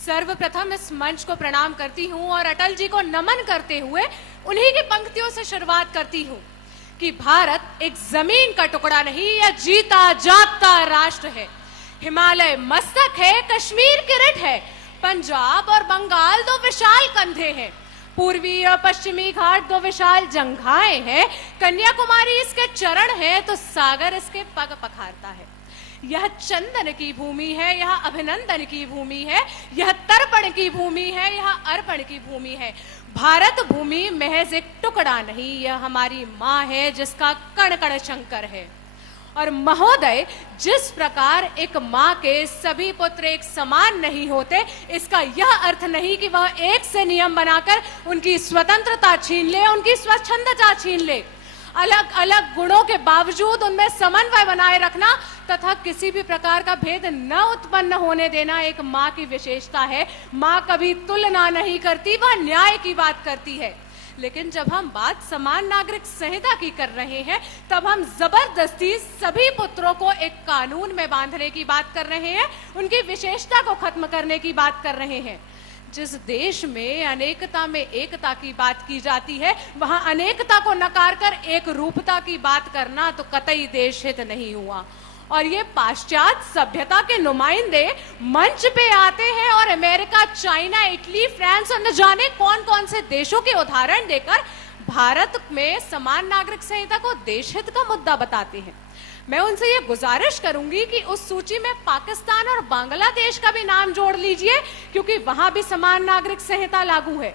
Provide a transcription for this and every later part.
सर्वप्रथम इस मंच को प्रणाम करती हूं और अटल जी को नमन करते हुए उन्हीं की पंक्तियों से शुरुआत करती हूं कि भारत एक जमीन का टुकड़ा नहीं, यह जीता जागता राष्ट्र है। हिमालय मस्तक है, कश्मीर किरीट है, पंजाब और बंगाल दो विशाल कंधे हैं, पूर्वी और पश्चिमी घाट दो विशाल जंघाएं हैं, कन्याकुमारी इसके चरण है तो सागर इसके पग पखारता है। यह चंदन की भूमि है, यह अभिनंदन की भूमि है, यह तर्पण की भूमि है, यह अर्पण की भूमि है। भारत भूमि महज एक टुकड़ा नहीं, यह हमारी मां है जिसका कण कण शंकर है। और महोदय, जिस प्रकार एक मां के सभी पुत्र एक समान नहीं होते, इसका यह अर्थ नहीं कि वह एक से नियम बनाकर उनकी स्वतंत्रता छीन ले, उनकी स्वच्छंदता छीन ले। अलग अलग गुणों के बावजूद उनमें समन्वय बनाए रखना तथा किसी भी प्रकार का भेद न उत्पन्न होने देना एक मां की विशेषता है। मां कभी तुलना नहीं करती, वह न्याय की बात करती है। लेकिन जब हम बात समान नागरिक संहिता की कर रहे हैं, तब हम जबरदस्ती सभी पुत्रों को एक कानून में बांधने की बात कर रहे हैं, उनकी विशेषता को खत्म करने की बात कर रहे हैं। जिस देश में अनेकता में एकता की बात की जाती है, वहां अनेकता को नकार कर एक रूपता की बात करना तो कतई देश हित नहीं हुआ। और ये पाश्चात्य सभ्यता के नुमाइंदे मंच पे आते हैं और अमेरिका, चाइना, इटली, फ्रांस और न जाने कौन कौन से देशों के उदाहरण देकर भारत में समान नागरिक संहिता को देश हित का मुद्दा बताते हैं। मैं उनसे ये गुजारिश करूंगी कि उस सूची में पाकिस्तान और बांग्लादेश का भी नाम जोड़ लीजिए, क्योंकि वहां भी समान नागरिक संहिता लागू है।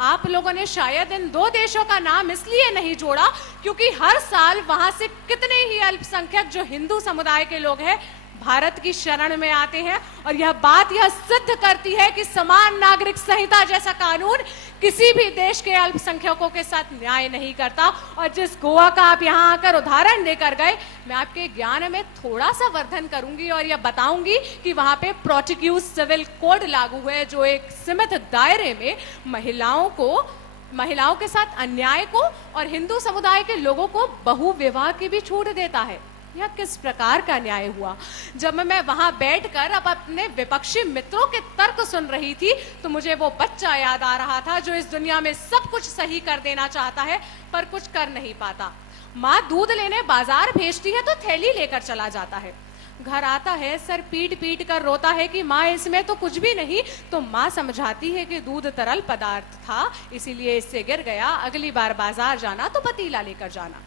आप लोगों ने शायद इन दो देशों का नाम इसलिए नहीं जोड़ा क्योंकि हर साल वहां से कितने ही अल्पसंख्यक जो हिंदू समुदाय के लोग हैं भारत की शरण में आते हैं। और यह बात यह सिद्ध करती है कि समान नागरिक संहिता जैसा कानून किसी भी देश के अल्पसंख्यकों के साथ न्याय नहीं करता। और जिस गोवा का आप यहाँ आकर उदाहरण देकर गए, मैं आपके ज्ञान में थोड़ा सा वर्धन करूंगी और यह बताऊंगी कि वहां पे प्रोटेक्यूट सिविल कोड लागू है, जो एक सीमित दायरे में महिलाओं के साथ अन्याय को और हिंदू समुदाय के लोगों को बहुविवाह की भी छूट देता है। यह किस प्रकार का न्याय हुआ? जब मैं वहां बैठकर अब अपने विपक्षी मित्रों के तर्क सुन रही थी, तो मुझे वो बच्चा याद आ रहा था जो इस दुनिया में सब कुछ सही कर देना चाहता है पर कुछ कर नहीं पाता। माँ दूध लेने बाजार भेजती है तो थैली लेकर चला जाता है, घर आता है सर पीट पीट कर रोता है कि माँ इसमें तो कुछ भी नहीं, तो माँ समझाती है कि दूध तरल पदार्थ था इसीलिए इससे गिर गया, अगली बार बाजार जाना तो पतीला लेकर जाना।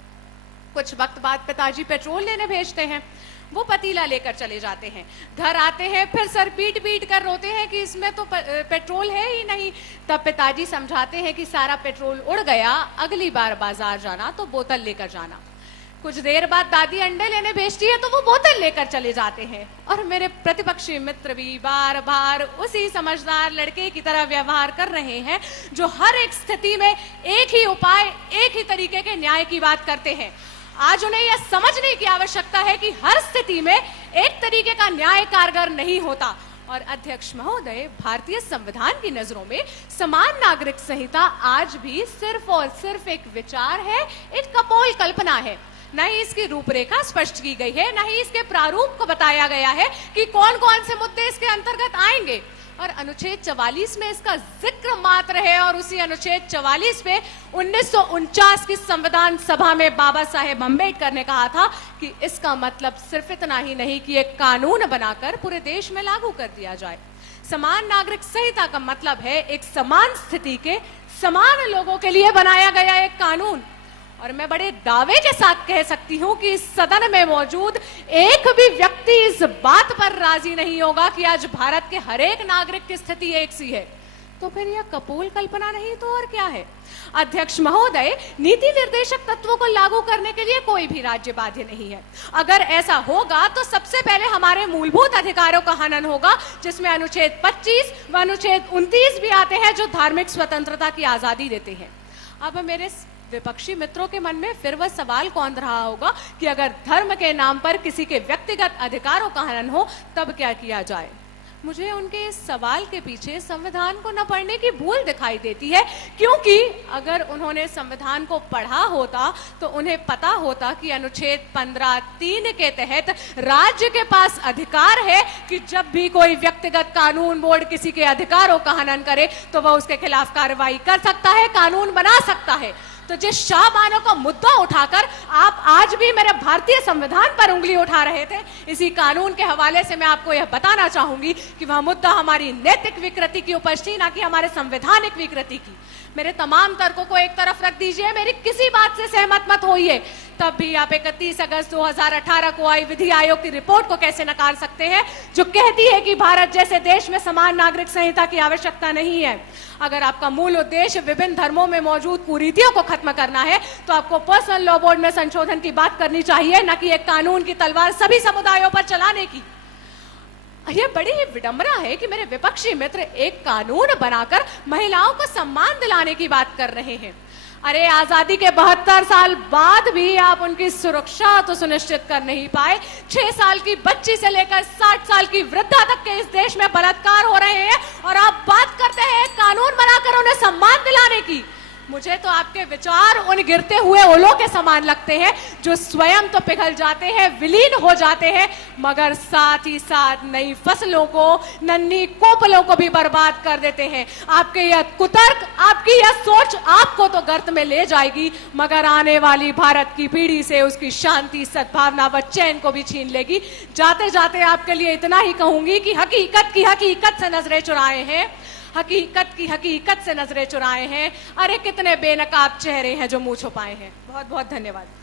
कुछ वक्त बाद पिताजी पेट्रोल लेने भेजते हैं, वो पतीला लेकर चले जाते हैं, घर आते हैं फिर सर पीट पीट कर रोते हैं कि इसमें तो पेट्रोल है ही नहीं। तब पिताजी समझाते हैं कि सारा पेट्रोल उड़ गया, अगली बार बाजार जाना तो बोतल लेकर जाना। कुछ देर बाद दादी अंडे लेने भेजती है तो वो बोतल लेकर चले जाते हैं। और मेरे प्रतिपक्षी मित्र भी बार बार उसी समझदार लड़के की तरह व्यवहार कर रहे हैं जो हर एक स्थिति में एक ही उपाय, एक ही तरीके के न्याय की बात करते हैं। आज उन्हें यह समझने की आवश्यकता है कि हर स्थिति में एक तरीके का न्याय कारगर नहीं होता। और अध्यक्ष महोदय, भारतीय संविधान की नजरों में समान नागरिक संहिता आज भी सिर्फ और सिर्फ एक विचार है, एक कपोल कल्पना है। न ही इसकी रूपरेखा स्पष्ट की गई है, न ही इसके प्रारूप को बताया गया है कि कौन कौन से मुद्दे इसके अंतर्गत आएंगे। और अनुच्छेद 44 में इसका जिक्र मात्र है। और उसी अनुच्छेद 44 में 1949 की संविधान सभा में बाबा साहेब अम्बेडकर ने कहा था कि इसका मतलब सिर्फ इतना ही नहीं कि एक कानून बनाकर पूरे देश में लागू कर दिया जाए। समान नागरिक संहिता का मतलब है एक समान स्थिति के समान लोगों के लिए बनाया गया एक कानून। और मैं बड़े दावे के साथ कह सकती हूं कि इस सदन में मौजूद एक भी व्यक्ति इस बात पर राजी नहीं होगा कि आज भारत के हर एक नागरिक की स्थिति एक सी है। तो फिर यह कपोल कल्पना नहीं तो और क्या है? अध्यक्ष महोदय, नीति निर्देशक तत्वों को लागू करने के लिए कोई भी राज्य बाध्य नहीं है। अगर ऐसा होगा तो सबसे पहले हमारे मूलभूत अधिकारों का हनन होगा, जिसमें अनुच्छेद 25 व अनुच्छेद 29 भी आते हैं जो धार्मिक स्वतंत्रता की आजादी देते हैं। अब मेरे विपक्षी मित्रों के मन में फिर वह सवाल कौन रहा होगा कि अगर धर्म के नाम पर किसी के व्यक्तिगत अधिकारों का हनन हो तब क्या किया जाए? मुझे उनके इस सवाल के पीछे संविधान को न पढ़ने की भूल दिखाई देती है, क्योंकि अगर उन्होंने संविधान को पढ़ा होता तो उन्हें पता होता कि अनुच्छेद 15(3) के तहत राज्य के पास अधिकार है कि जब भी कोई व्यक्तिगत कानून बोर्ड किसी के अधिकारों का हनन करे तो वह उसके खिलाफ कार्रवाई कर सकता है, कानून बना सकता है। तो जिस शाहबानो का मुद्दा उठाकर आप आज भी मेरे भारतीय संविधान पर उंगली उठा रहे थे, इसी कानून के हवाले से मैं आपको यह बताना चाहूंगी कि वह मुद्दा हमारी नैतिक विकृति की उपज थी, ना कि हमारे संवैधानिक विकृति की। मेरे तमाम तर्कों को एक तरफ रख दीजिए, मेरी किसी बात से सहमत मत होइए, तब भी आप 31 अगस्त 2018 को आई विधि आयोग की रिपोर्ट को कैसे नकार सकते हैं, जो कहती है कि भारत जैसे देश में समान नागरिक संहिता की आवश्यकता नहीं है। अगर आपका मूल उद्देश्य विभिन्न धर्मों में मौजूद कुरीतियों को खत्म करना है तो आपको पर्सनल लॉ बोर्ड में संशोधन की बात करनी चाहिए, न कि एक कानून की तलवार सभी समुदायों पर चलाने की। यह बड़ी ही विडंबना है कि मेरे विपक्षी मित्र एक कानून बनाकर महिलाओं को सम्मान दिलाने की बात कर रहे हैं। अरे आजादी के 72 साल बाद भी आप उनकी सुरक्षा तो सुनिश्चित कर नहीं पाए। 6 साल की बच्ची से लेकर 60 साल की वृद्धा तक के इस देश में बलात्कार हो रहे हैं और आप बात करते हैं कानून बनाकर उन्हें सम्मान दिलाने की। मुझे तो आपके विचार उन गिरते हुए ओलों के समान लगते हैं जो स्वयं तो पिघल जाते हैं, विलीन हो जाते हैं, मगर साथ ही साथ नई फसलों को, नन्ही कोपलों को भी बर्बाद कर देते हैं। आपके यह कुतर्क, आपकी यह सोच आपको तो गर्त में ले जाएगी, मगर आने वाली भारत की पीढ़ी से उसकी शांति, सद्भावना व चैन को भी छीन लेगी। जाते जाते आपके लिए इतना ही कहूंगी कि हकीकत की हकीकत से नजरें चुराए हैं, हकीकत की हकीकत से नजरें चुराए हैं। अरे कितने बेनकाब चेहरे हैं जो मुंह छुपाए हैं। बहुत बहुत धन्यवाद।